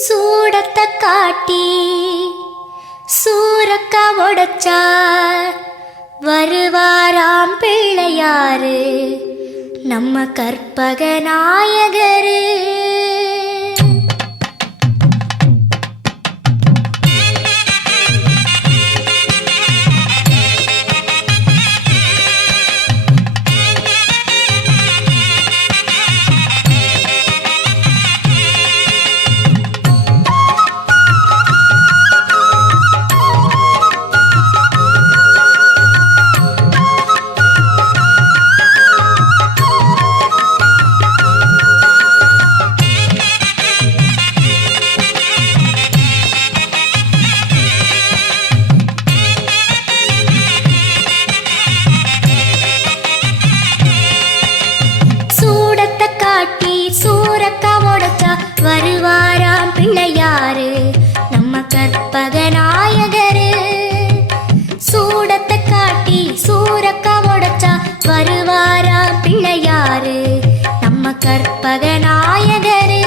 சூடத்தை காட்டி சூரக்க உடைச்சா வருவாராம் பிள்ளையாரு நம்ம கற்பக நாயகரு. வருவாராம் பிள்ளையாரு நம்ம கற்பக நாயகரு. சூடத்தை காட்டி சூரக்க உடைச்சா வருவாராம் பிள்ளையாரு நம்ம கற்பக நாயகரு.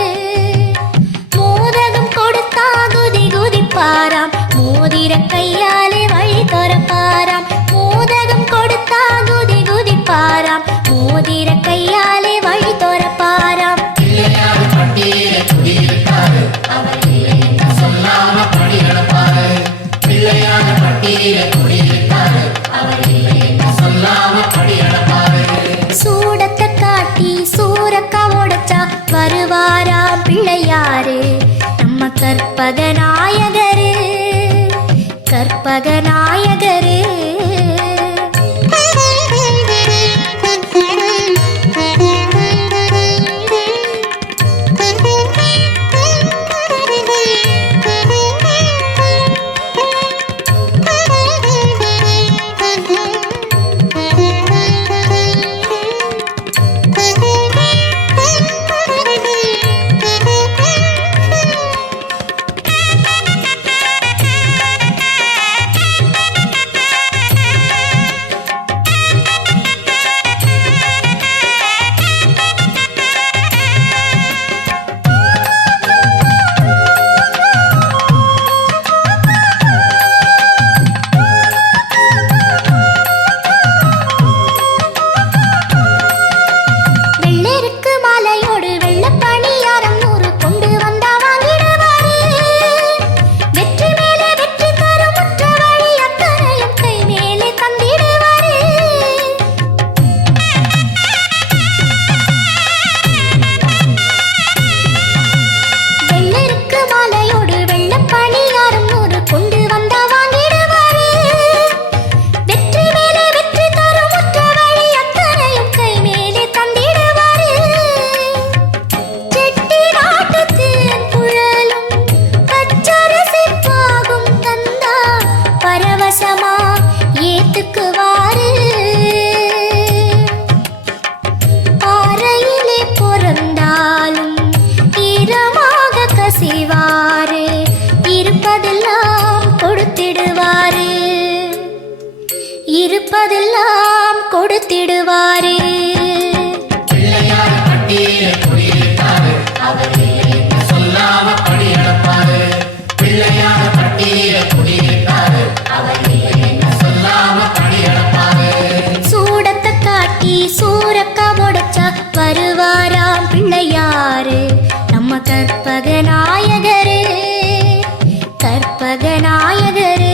மோதகம் கொடுத்தா குதி குதிப்பாராம் மோதிர கையாலே வழி துறப்பாராம். மோதகம் கொடுத்தா குதி குதிப்பாராம் மோதிர கையாலே வழி துறப்பாராம். சூடத்தை காட்டி சூரக்க உடைச்சா வருவாராம் பிள்ளையாரு நம்ம கற்பக நாயகரு கற்பக நாயகரு. இருப்பதெல்லாம் கொடுத்திடுவாரு. சூடத்தை காட்டி சூரக்க உடைச்சா வருவாராம் பிள்ளையாரு நம்ம கற்பக நாயகரு கற்பக நாயகரு.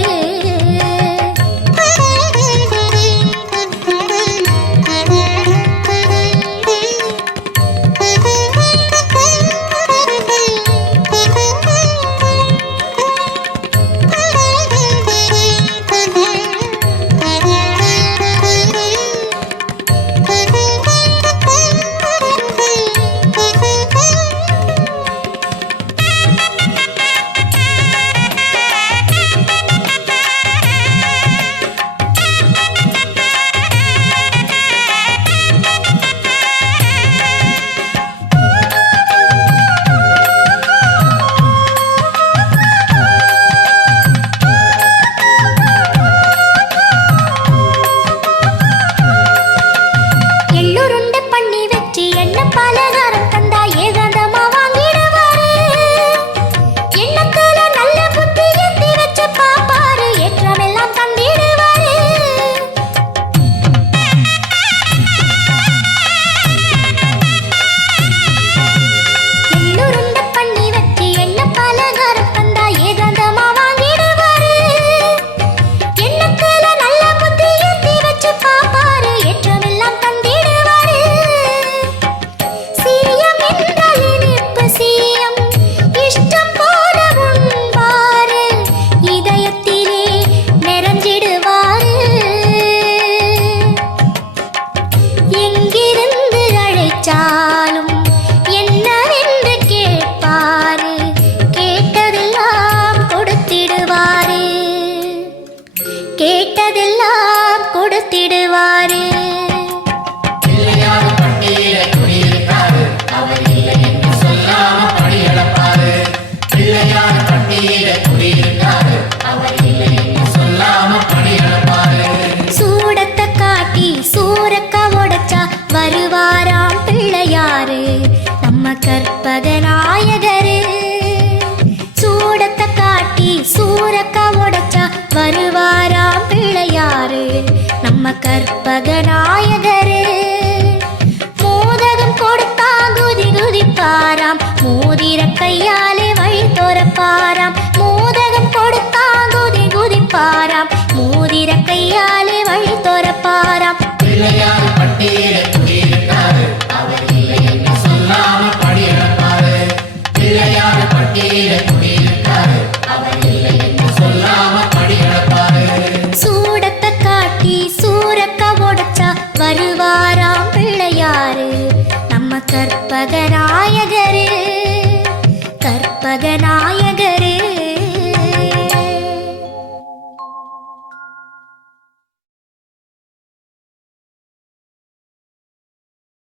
கற்பகநாயகரு. சூடத்தை காட்டி சூரக்கா உடைச்சா வருவாராம் பிள்ளையாரு நம்ம கற்பகநாயகரு. மோதகம் கொடுத்தா குதி குதிப்பாராம் மோதிர கையார்